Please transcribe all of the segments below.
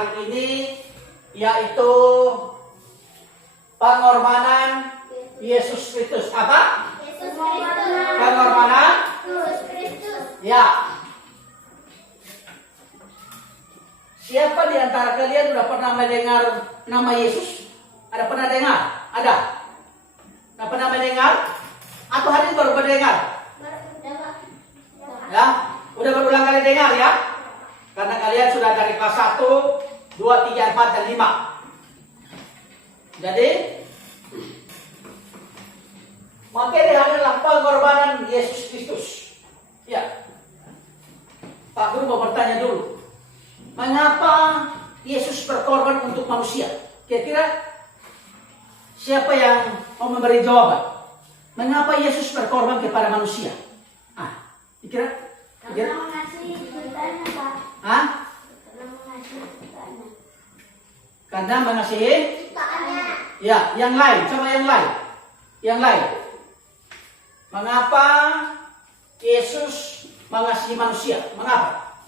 hari ini, yaitu pengorbanan Yesus Kristus. Apa? Yesus Kristus. Pengorbanan Yesus Kristus. ya. Siapa di antara kalian sudah pernah mendengar nama Yesus? Ada pernah dengar? Ada? Tidak pernah mendengar? Atau hari ini baru mendengar? Ya, udah berulang kali dengar ya? Karena kalian sudah dari kelas 1, 2, 3, 4, dan 5. Jadi, materi hari adalah pengorbanan Yesus Kristus. Ya, Pak Guru mau bertanya dulu. Mengapa Yesus berkorban untuk manusia? Kira-kira siapa yang mau memberi jawaban? Mengapa Yesus berkorban kepada manusia? Kira-kira? Karena mengasihi ciptaannya, Pak. Hah? Karena mengasihi ciptaannya. Karena mengasihi? Ciptaannya. Ya, yang lain. Coba yang lain. Yang lain. Mengapa Yesus mengasihi manusia? Mengapa?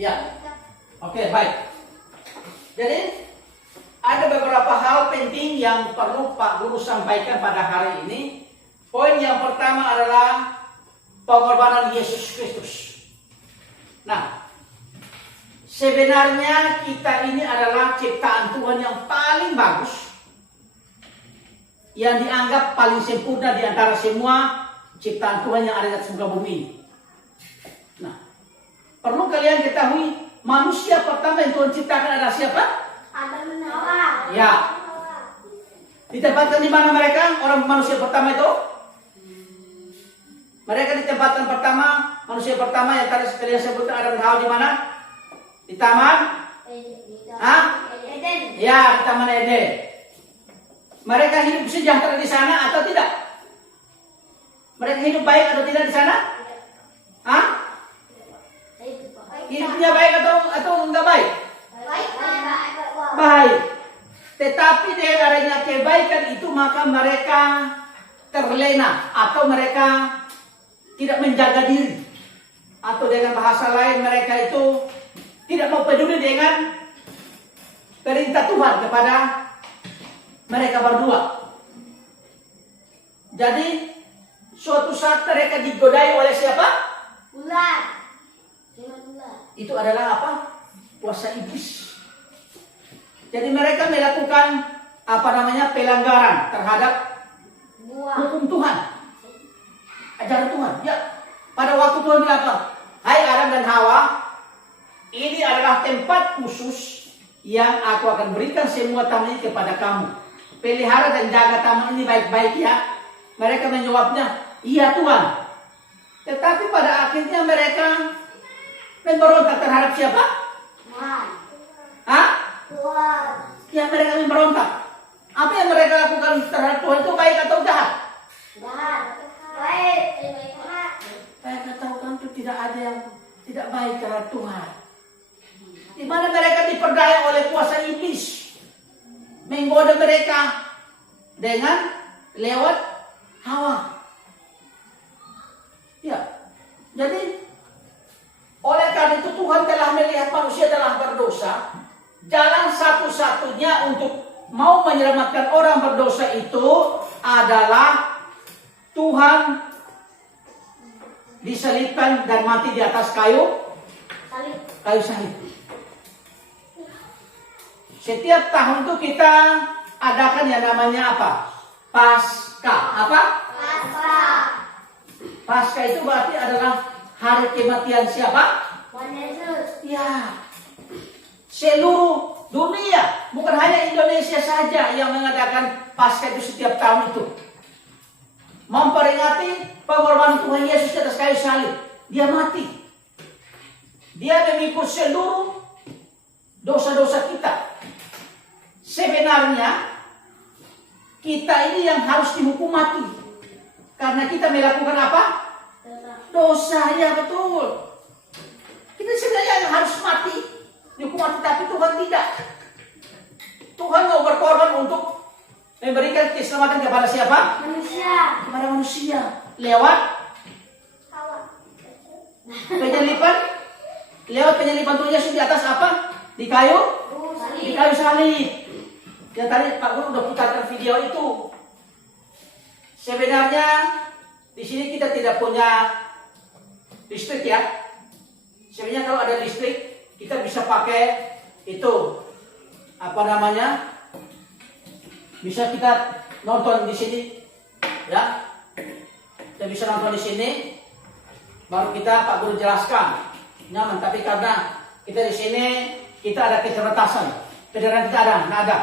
Ya. Oke, baik. Jadi, ada beberapa hal penting yang perlu Pak Guru sampaikan pada hari ini. Poin yang pertama adalah pengorbanan Yesus Kristus. Nah, sebenarnya kita ini adalah ciptaan Tuhan yang paling bagus, yang dianggap paling sempurna di antara semua ciptaan Tuhan yang ada di atas muka bumi ini. Nah, perlu kalian ketahui, manusia pertama yang Tuhan ciptakan adalah siapa? Adam dan Hawa. Ya. Ditempatkan di mana mereka? Orang manusia pertama itu? Mereka ditempatkan pertama, manusia pertama yang tadi kalian sebutkan Adam dan Hawa di mana? Di taman? Eden. Ya, di taman Eden. Mereka hidup sejahtera di sana atau tidak? Mereka hidup baik atau tidak di sana? Hah? Hidupnya baik atau enggak baik? Baik, Pak. Baik. Tetapi dengan adanya kebaikan itu maka mereka terlena atau mereka tidak menjaga diri. Atau dengan bahasa lain mereka itu tidak mau peduli dengan perintah Tuhan kepada mereka berdua. Jadi suatu saat mereka digodai oleh siapa? Ular. Dengan ular. Itu adalah apa? Kuasa iblis. Jadi mereka melakukan pelanggaran terhadap Buah. hukum Tuhan, ajaran Tuhan. Ya, pada waktu Tuhan bilang apa? Hai Adam dan Hawa, ini adalah tempat khusus yang aku akan berikan semua taman ini kepada kamu. Pelihara dan jaga taman ini baik-baik ya. Mereka menjawabnya, iya Tuhan. Tetapi pada akhirnya mereka memberontak terhadap siapa? Tuhan. Hah? Tuhan. Ya, mereka memberontak. Apa yang mereka lakukan terhadap Tuhan itu baik atau jahat? Jahat. Baik. Mereka tahu kan itu tidak ada yang tidak baik terhadap Tuhan. Di mana mereka diperdaya oleh kuasa iblis, menggoda mereka dengan lewat Hawa. Ya, jadi oleh karena itu Tuhan telah melihat manusia telah berdosa. Jalan satu-satunya untuk mau menyelamatkan orang berdosa itu adalah Tuhan disalibkan dan mati di atas kayu salib. Setiap tahun itu kita adakan yang namanya apa? Paskah. Apa? Paskah itu berarti adalah hari kematian siapa? Tuhan Yesus. Ya. Seluruh dunia, bukan hanya Indonesia saja yang mengadakan Paskah itu setiap tahun itu. Memperingati pengorbanan Tuhan Yesus di atas kayu salib. Dia mati. Dia memikul seluruh dosa-dosa kita. Sebenarnya kita ini yang harus dihukum mati. Karena kita melakukan apa? Dosa, ya betul. Kita sebenarnya yang harus mati, dihukum mati, tapi Tuhan tidak. Tuhan mau berkorban untuk memberikan keselamatan kepada siapa? Manusia. Kepada manusia. Lewat Hawa. penyaliban Lewat penyaliban Tuhan Yesus di atas apa? Di kayu? Di kayu salib. Yang tadi Pak Guru udah putarkan video itu. Sebenarnya di sini kita tidak punya listrik ya. Sebenarnya kalau ada listrik kita bisa pakai itu apa namanya? Bisa kita nonton di sini ya. Kita bisa nonton di sini. Baru kita Pak Guru jelaskan nyaman. Tapi karena kita di sini kita ada keterbatasan, kedengaran kita ada, nggak ada.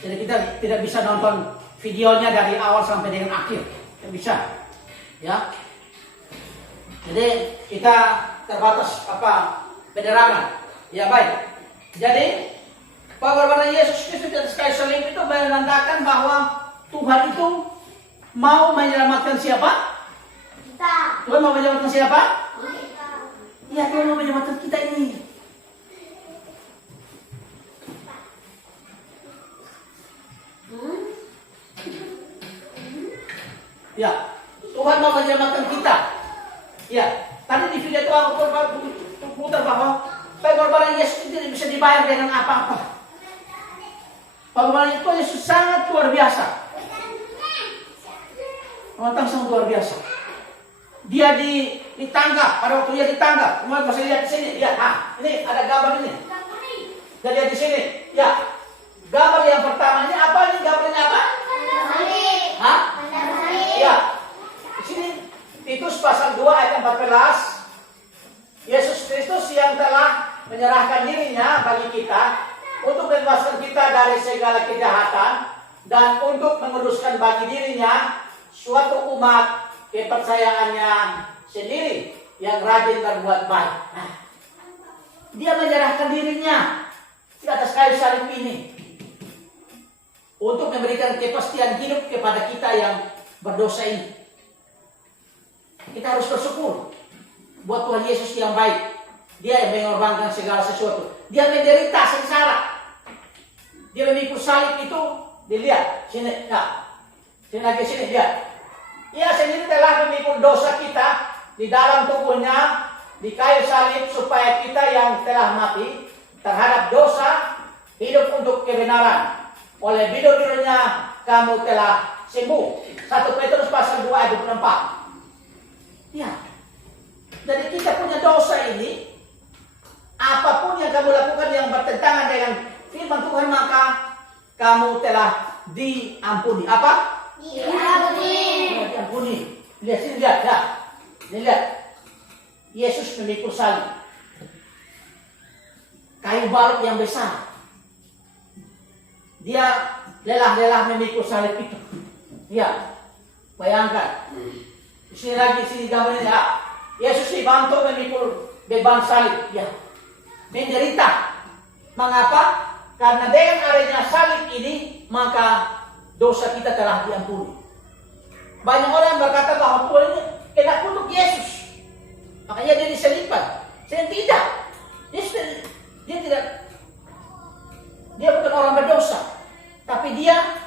Jadi kita tidak bisa nonton videonya dari awal sampai dengan akhir, tidak bisa, ya. Jadi kita terbatas apa penerangan, ya baik. Jadi pengorbanan Yesus Kristus di atas kayu salib itu menandakan bahwa Tuhan itu mau menyelamatkan siapa? Kita. Tuhan mau menyelamatkan siapa? Kita. Iya, Tuhan mau menyelamatkan kita ini. Ya, Tuhan mau menyelamatkan kita. Ya, tadi di video itu aku putar bahwa pengorbanan Yesus itu tidak bisa dibayar dengan apa-apa. Pengorbanan itu Yesus sangat luar biasa. Memang sangat luar biasa. Dia ditangkap, pada waktu dia ditangkap, teman masih lihat di sini, lihat, ini ada gambar ini. Dan lihat di sini, ya. Gambar yang pertama ini apa? Ini gambarnya apa? Hah? Ya. Di sini Titus pasal 2 ayat 14. Yesus Kristus yang telah menyerahkan dirinya bagi kita untuk membebaskan kita dari segala kejahatan dan untuk menguruskan bagi dirinya suatu umat kepercayaannya sendiri yang rajin berbuat baik. Nah, dia menyerahkan dirinya di atas kayu salib ini untuk memberikan kepastian hidup kepada kita yang berdosa ini. Kita harus bersyukur buat Tuhan Yesus yang baik. Dia yang mengorbankan segala sesuatu. Dia menderita sengsara. Dia memikul salib itu, dilihat sini, sini lagi sini lihat. Ia sendiri telah memikul dosa kita di dalam tubuhnya di kayu salib supaya kita yang telah mati terhadap dosa hidup untuk kebenaran. Oleh bidur-bidurnya kamu telah sembuh. 1 Petrus pasal 2 ayat 24. Ya. Jadi kita punya dosa ini, apapun yang kamu lakukan yang bertentangan dengan firman Tuhan, maka kamu telah diampuni. Apa? Diampuni. Lihat sini, lihat, ya. Lihat. Yesus memikul salib. Kayu balok yang besar. Dia lelah-lelah memikul salib itu. Ya. Bayangkan. Di sini lagi, sini gambarnya. Ya. Yesus dibantu memikul beban salib. Ya. Menderita. Mengapa? Karena dengan adanya salib ini, maka dosa kita telah diampuni. Banyak orang berkata bahwa Tuhan ini kena kutuk Yesus, makanya dia diselipkan. Saya tidak. Dia tidak. Dia bukan orang berdosa, tapi dia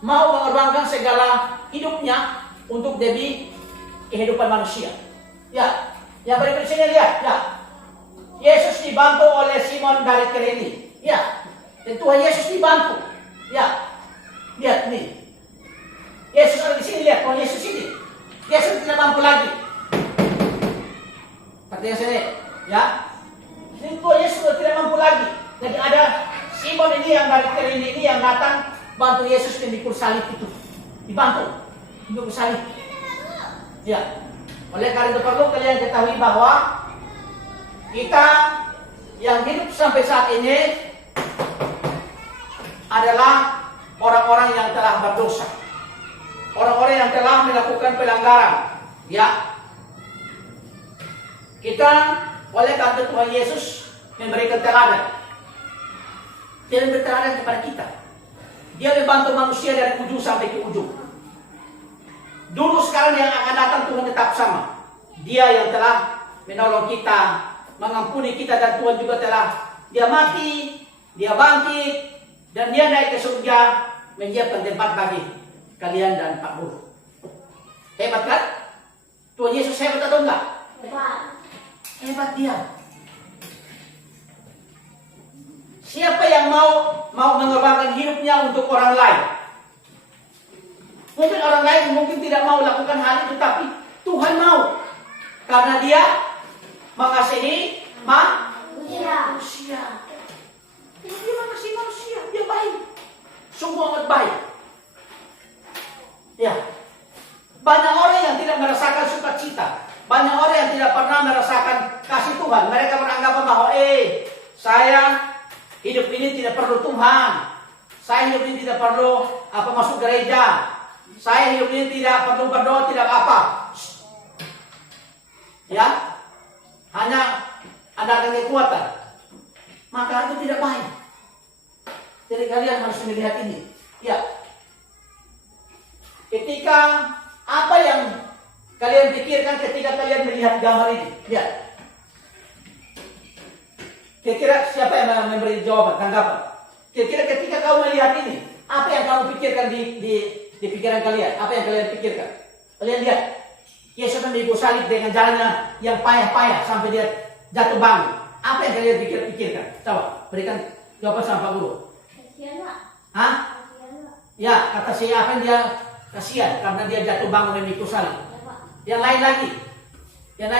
mau mengorbankan segala hidupnya untuk demi kehidupan manusia. Ya, yang berikut sini lihat. Ya, Yesus dibantu oleh Simon dari Kirene. Ya, dan Tuhan Yesus dibantu. Ya. Lihat nih. Yesus ada di sini, lihat. Tuhan Yesus ini. Yesus tidak mampu lagi. Artinya sini, ya. Ini Tuhan Yesus sudah tidak mampu lagi. Jadi ada Simon ini yang dari Kirene ini yang datang bantu Yesus memikul salib itu. Dibantu memikul salib. Ya. Oleh karena itu perlu kalian ketahui bahwa kita yang hidup sampai saat ini adalah orang-orang yang telah berdosa. Orang-orang yang telah melakukan pelanggaran. Ya. Kita oleh karena Tuhan Yesus memberikan teladan. Dia memberi teladan kepada kita. Dia membantu manusia dari ujung sampai ke ujung. Dulu sekarang yang akan datang Tuhan tetap sama. Dia yang telah menolong kita, mengampuni kita, dan Tuhan juga telah dia mati, dia bangkit, dan dia naik ke surga menyiapkan tempat bagi kalian dan Pak Guru. Hebat kan? Tuhan Yesus hebat atau enggak? Hebat. Hebat dia. Siapa yang mau mengorbankan hidupnya untuk orang lain? Mungkin orang lain mungkin tidak mau lakukan hal itu, tapi Tuhan mau. Karena dia mengasihi manusia. Dia mengasihi manusia, dia baik. Sungguh amat baik. Ya. Banyak orang yang tidak merasakan sukacita. Banyak orang yang tidak pernah merasakan kasih Tuhan. Mereka beranggapan bahwa saya hidup ini tidak perlu Tuhan. Saya hidup ini tidak perlu masuk gereja. Saya hidup ini tidak perlu berdoa, tidak apa. Ya, hanya andalkan kekuatan. Maka itu tidak baik. Jadi kalian harus melihat ini. Ya, ketika apa yang kalian pikirkan ketika kalian melihat gambar ini? Lihat. Kira-kira siapa yang memberi jawaban, tanggapan? Kira-kira ketika kamu melihat ini, apa yang kamu pikirkan di pikiran kalian? Apa yang kalian pikirkan? Kalian lihat, Yesus mengikut salib dengan jalannya yang payah-payah sampai dia jatuh bangun. Apa yang kalian pikirkan? Coba berikan jawaban sama Pak Guru. Kasihan, Pak. Hah? Kasihan, Pak. Ya, kata siapa dia kasihan karena dia jatuh bangun memikul salib. Ya, Pak. Yang lain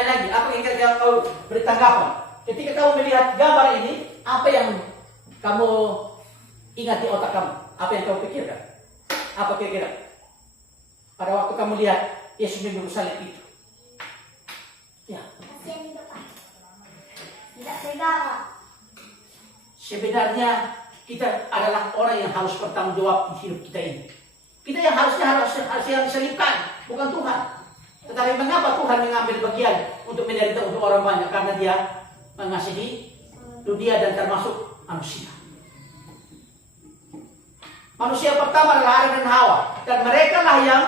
lagi, apa yang kira-kira kau beri tanggapan? Ketika kamu melihat gambar ini, apa yang kamu ingat di otak kamu? Apa yang kamu pikirkan? Apa kira-kira? Pada waktu kamu lihat Yesus memikul salib itu. Ya. Kasihan juga, Pak. Tidak tega, Pak. Sebenarnya kita adalah orang yang harus bertanggung jawab di hidup kita ini. Kita yang harus yang diselipkan, bukan Tuhan. Tetapi mengapa Tuhan mengambil bagian untuk menderita untuk orang banyak? Karena dia mengasihi dunia dan termasuk manusia. Manusia pertama adalah Adam dan Hawa. Dan mereka lah yang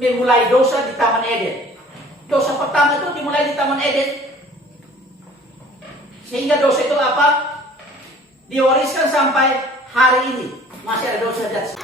memulai dosa di Taman Eden. Dosa pertama itu dimulai di Taman Eden. Sehingga dosa itu apa? Diwariskan sampai hari ini. Masih ada dosa di atas